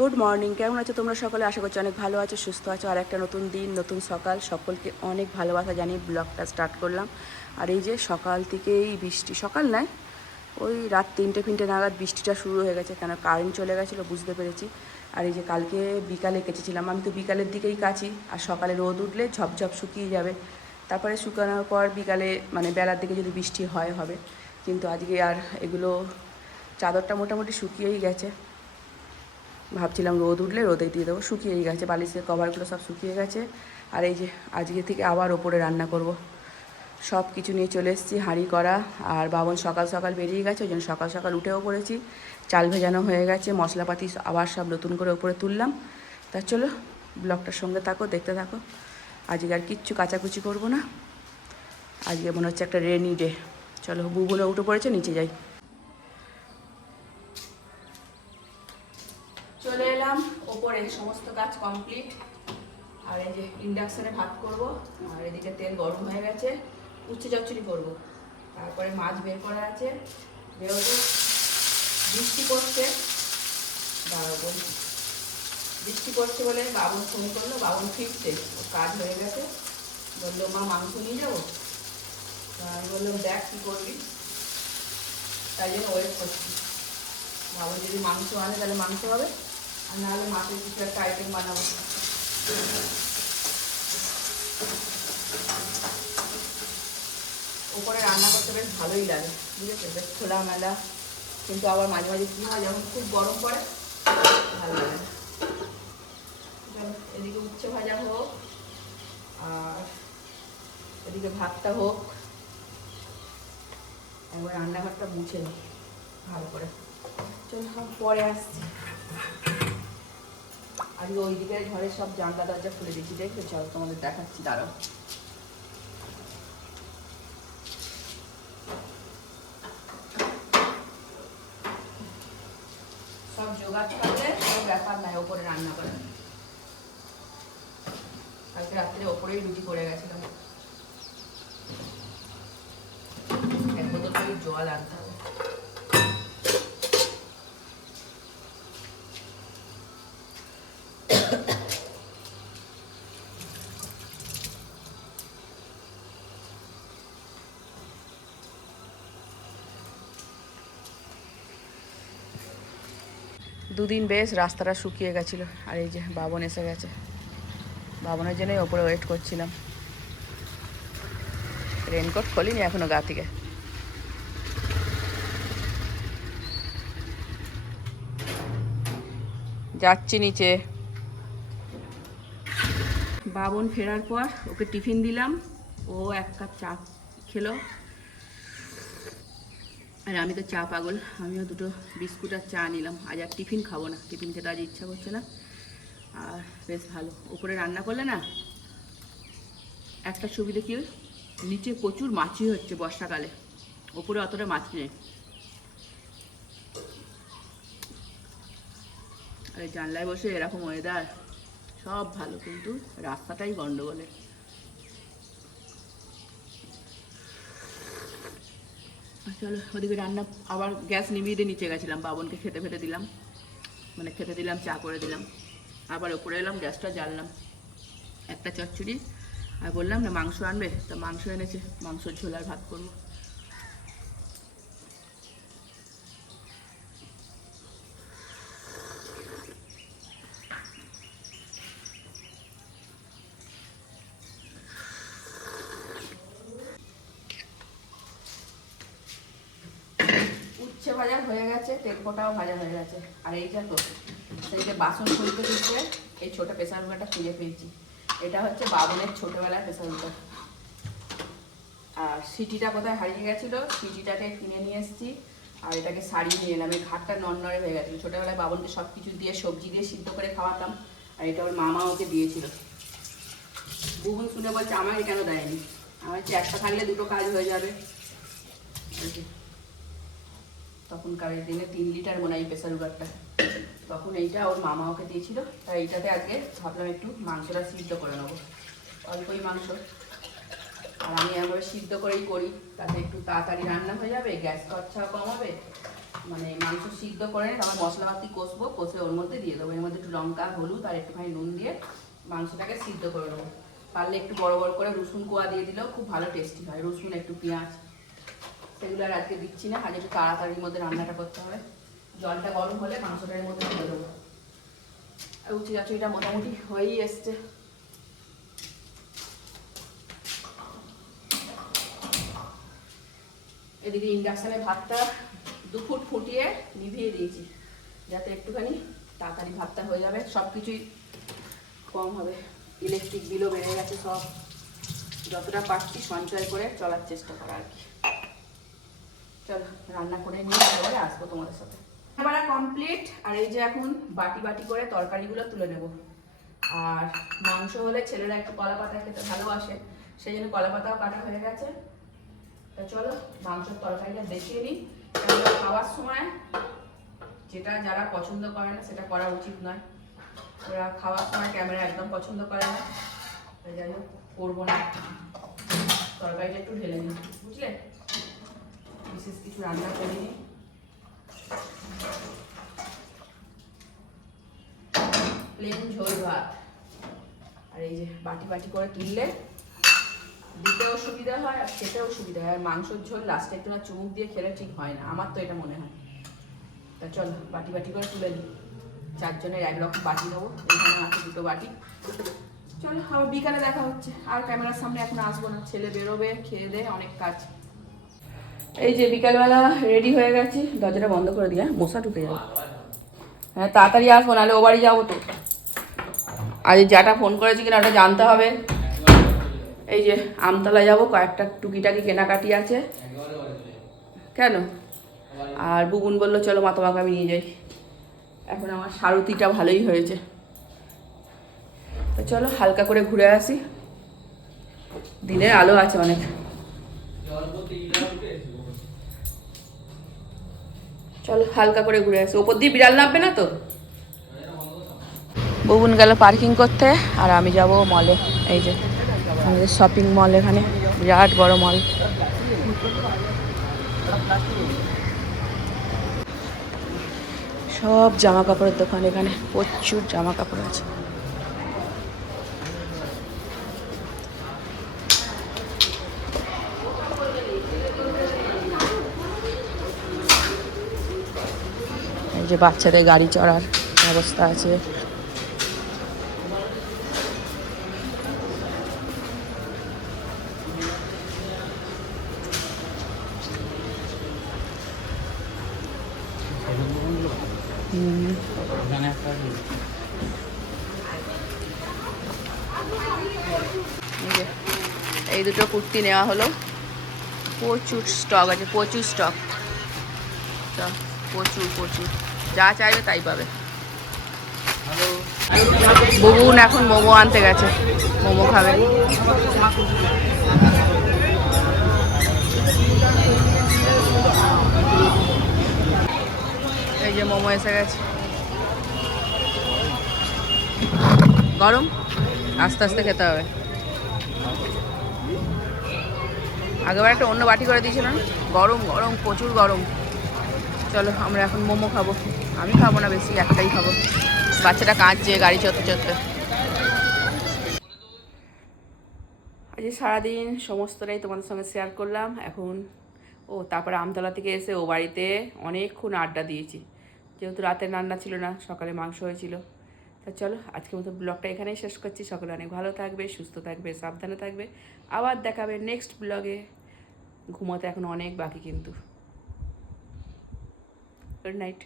Good morning কেমন আছো তোমরা সকলে? আশা করছি অনেক ভালো আছো, সুস্থ আছো। আর একটা নতুন দিন, নতুন সকাল। সকলকে অনেক ভালোবাসা জানিয়ে ব্লগটা স্টার্ট করলাম। আর এই যে সকাল থেকেই বৃষ্টি, সকাল নয়, ওই রাত তিনটে ফিনটে নাগাদ বৃষ্টিটা শুরু হয়ে গেছে। কেন কারেন্ট চলে গেছিল বুঝতে পেরেছি। আর এই যে কালকে বিকালে কেচেছিলাম, আমি তো বিকালের দিকেই কাছি। আর সকালে রোদ উঠলে ঝপঝপ শুকিয়ে যাবে। তারপরে শুকানোর পর বিকালে মানে বেলার দিকে যদি বৃষ্টি হয়, হবে। কিন্তু আজকে আর এগুলো, চাদরটা মোটামুটি শুকিয়েই গেছে। ভাবছিলাম রোদ উঠলে রোদে দিয়ে দেবো। শুকিয়েই গেছে, বালিশের কভারগুলো সব শুকিয়ে গেছে। আর এই যে আজকে থেকে আবার ওপরে রান্না করব। সব কিছু নিয়ে চলে এসেছি, হাঁড়ি করা। আর বাবন সকাল সকাল বেরিয়ে গেছে, ওই জন্য সকাল সকাল উঠেও পড়েছি। চাল ভেজানো হয়ে গেছে, মশলাপাতি আবার সব নতুন করে ওপরে তুললাম। তা চলো, ব্লগটার সঙ্গে থাকো, দেখতে থাকো। আজকে আর কিচ্ছু কাচাকুচি করব না। আজকে মনে হচ্ছে একটা রেনি ডে চলো বুবুনে উঠে পড়েছে, নিচে যাই। কাজ কমপ্লিট আর এই যে ইন্ডাকশনে ভাত করব, আর এদিকে তেল গরম হয়ে গেছে, উচ্ছে চচ্চড়ি করব। তারপরে মাছ বের করা আছে, যেহেতু বৃষ্টি পড়ছে বলছি বৃষ্টি পড়ছে বলে বাবন ফোন করল বাবন ফিরছে কাজ হয়ে গেছে। বলল, মা, মাংস নিয়ে যাব? আমি বললাম, দেখ কী করবি? তাই জন্য ওয়েট করছি। বাবু যদি মাংস আনে, তাহলে মাংস হবে। আর নাহলে মাছের কিছু একটা আইটেম বানাবো। ওপরে রান্না করতে বেশ ভালোই লাগে, বুঝেছ? বেশ খোলামেলা, কিন্তু আবার মাঝে মাঝে কী হয় যখন খুব গরম পড়ে, ভালো লাগে এদিকে উচ্ছে ভাজা হোক, আর এদিকে ভাতটা হোক, একবার রান্নাঘরটা মুছে ভালো করে। চল পরে আসছি। আজকে ওই দিকের ঘরের সব জানলা দরজা খুলে দিচ্ছি দেখবে চল তোমাদের দেখাচ্ছি, দাঁড়াও। সব জোগাড় থাকলে, কোনো ব্যাপার নাই, ওপরে রান্না করে কালকে রাত্রে ওপরেই রুটি করে গেছিলাম। এক বোতল জল আনতে হবে দুদিন বেশ রাস্তাটা শুকিয়ে গেছিল। আর এই যে বাবন এসে গেছে। বাবনের জন্যই ওপরে ওয়েট করছিলাম। রেনকোট খোলিনি, এখনও গা থেকে। যাচ্ছি নিচে। বাবন ফেরার পর ওকে টিফিন দিলাম। ও এক কাপ চা খেলো। আর আমি তো চা পাগল। আমিও দুটো বিস্কুট আর চা নিলাম। আজ আর টিফিন খাব না। টিফিন খেতে আজ ইচ্ছা করছে না। আর বেশ ভালো। উপরে রান্না করলে না, একটা সুবিধে কি নিচে প্রচুর মাছি হচ্ছে বর্ষাকালে। ওপরে অতটা মাছ নেই। আর জানলায় বসে এরকম ওয়েদার সব ভালো। কিন্তু রাস্তাটাই গন্ডগোলের। চলো, ওদিকে রান্না, আবার গ্যাস নিভিয়ে দিয়ে নিচে গেছিলাম, বাবনকে খেতে ফেতে দিলাম। মানে খেতে দিলাম, চা করে দিলাম। আবার ওপরে এলাম, গ্যাসটা জ্বাললাম। একটা চচ্চড়ি, আর বললাম না মাংস আনবে? তা মাংস এনেছে মাংস ঝোলার ভাত করব উচ্ছে ভাজা হয়ে গেছে তেলপোটাও ভাজা হয়ে গেছে। আর এইটা তো, সেই যে বাসন খুলতে দিচ্ছে এই ছোট প্রেসার কুকারটা খুঁজে পেয়েছি। এটা হচ্ছে বাবনের ছোটোবেলার প্রেসার কুকার। আর সিটিটা কোথায় হারিয়ে গেছিল, সিটিটাকে কিনে নিয়ে এসেছি। আর এটাকে সারিয়ে নিয়ে এলাম। এই ঘাটটা নড়নড়ে হয়ে গেছিল ছোটোবেলায় বাবনকে সব কিছু দিয়ে সবজি দিয়ে সিদ্ধ করে খাওয়াতাম। আর এটা ওর মামা ওকে দিয়েছিল। বুবুন শুনে বলছে আমাকে কেন দেয়নি? আমার হচ্ছে একটা থাকলে দুটো কাজ হয়ে যাবে। এই যে। তখনকার দিনে তিন লিটার মনে হয় প্রেসার কুকারটা। তখন এইটা ওর মামা ওকে দিয়েছিল। তাই এইটাতে আজকে ভাবলাম একটু মাংসটা সিদ্ধ করে নেব। অল্পই মাংস। আর আমি একবারে সিদ্ধ করেই করি। তাতে একটু তাড়াতাড়ি রান্না হয়ে যাবে, গ্যাস খরচাও কম হবে মানে মাংস সিদ্ধ করে আমার মশলাপাতি কষবো, কষে ওর মধ্যে দিয়ে দেবো। এর মধ্যে একটু লঙ্কা, হলুদ আর একটুখানি নুন দিয়ে মাংসটাকে সিদ্ধ করে নেব। পারলে একটু বড় বড় করে রসুন কোয়া দিয়ে দিলেও খুব ভালো টেস্টি হয়। রসুন, একটু পেঁয়াজ সেগুলো আর আজকে দিচ্ছি না। আজ একটু তাড়াতাড়ির মধ্যে রান্নাটা করতে হবে। জলটা গরম হলে মাংসটার মধ্যে ঢেলে দেবো। আর উচি চাচুরিটা মোটামুটি হয়েই এসছে। এদিকে ইন্ডাকশানে ভাতটা দু ফুট ফুটিয়ে নিভিয়ে দিয়েছি। যাতে একটুখানি তাড়াতাড়ি ভাতটা হয়ে যাবে। সব কিছুই কম হবে। ইলেকট্রিক বিলও বেড়ে গেছে সব। যতটা পারছি সঞ্চয় করে চলার চেষ্টা করা আর কি। চলো, রান্না করে নিয়ে তারপরে আসব তোমাদের সাথে। এবার কমপ্লিট আর এই যে এখন বাটি বাটি করে তরকারিগুলো তুলে নেব। আর মাংস হলে ছেলেরা একটু কলা খেতে ভালোবাসে, সেই জন্য কলা কাটা হয়ে গেছে। তা চলো, মাংসের তরকারিটা দেখিয়ে নিই। খাওয়ার সময় যেটা যারা পছন্দ করে না, সেটা করা উচিত নয়। ওরা খাওয়ার সময় ক্যামেরা একদম পছন্দ করে না। যাই হোক, করব না। তরকারিটা একটু ঢেলে নিই। বুঝলে? বিশেষ কিছু রান্না করিনি প্লেন ঝোল ভাত আর এই যে বাটি বাটি করে তুললে দিতেও সুবিধা হয় আর খেতেও সুবিধা হয়। আর মাংসের ঝোল লাস্টে একটু চুমুক দিয়ে খেলে ঠিক হয় না। আমার তো এটা মনে হয়। তা চল, বাটি বাটি করে তুলে নিই চারজনের এক রকম বাটি নেব। এখানে আছে দুটো বাটি। চলো, আবার বিকালে দেখা হচ্ছে। আর ক্যামেরার সামনে এখন আসব না। ছেলে বেরোবে, খেয়ে দে, অনেক কাজ। এই যে বিকালবেলা রেডি হয়ে গেছি, দরজাটা বন্ধ করে দিয়া মশা ঢুকে যাবে। হ্যাঁ তাড়াতাড়ি আসব, নাহলে ও বাড়ি যাব তো। আজ যাটা ফোন করেছি কিনা ওটা জানতে হবে। এই যে আমতলা যাব, কয়েকটা টুকিটাকি কেনাকাটি আছে। কেন? আর বুবুন বলল, চলো মা, তোমাকে আমি নিয়ে যাই। এখন আমার সারথিটা ভালোই হয়েছে। চলো, হালকা করে ঘুরে আসি। দিনের আলো আছে অনেক। চলো, হালকা করে ঘুরে আসি। ওপর দিয়ে বিড়াল নামবে না তো? ববুন গেল পার্কিং করতে, আর আমি যাব মলে এই যে, আমাদের শপিং মল এখানে, বিরাট বড় মল সব জামা কাপড়ের দোকান এখানে, প্রচুর জামা কাপড় আছে। যে বাচ্চাদের গাড়ি চড়ার ব্যবস্থা আছে। এই দুটো কুর্তি নেওয়া হলো। প্রচুর স্টক আছে, প্রচুর স্টক প্রচুর প্রচুর। যা চাইবে তাই পাবে। ববুন এখন মোমো আনতে গেছে। মোমো খাবে। এই যে মোমো এসে গেছে। গরম? আস্তে আস্তে খেতে হবে। আগেবার একটা অন্য বাটি করে দিয়েছিল না গরম গরম, প্রচুর গরম। চলো, আমরা এখন মোমো খাব। আমি খাব না, বেশি একটাই খাব। বাচ্চাটা কাঁদছে, গাড়ি চড়তে চড়তে আজ সারাদিন সমস্তটাই তোমাদের সঙ্গে শেয়ার করলাম। এখন, ও, তারপরে আমতলা থেকে এসে ও বাড়িতে অনেকক্ষণ আড্ডা দিয়েছি। যেহেতু রাতের রান্না ছিল না, সকালে মাংস হয়েছিল। তা চলো, আজকের মতো ব্লগটা এখানেই শেষ করছি। সকলে অনেক ভালো থাকবে, সুস্থ থাকবে, সাবধানে থাকবে। আবার দেখাবে নেক্সট ব্লগে ঘুমোতে এখন অনেক বাকি কিন্তু। Good night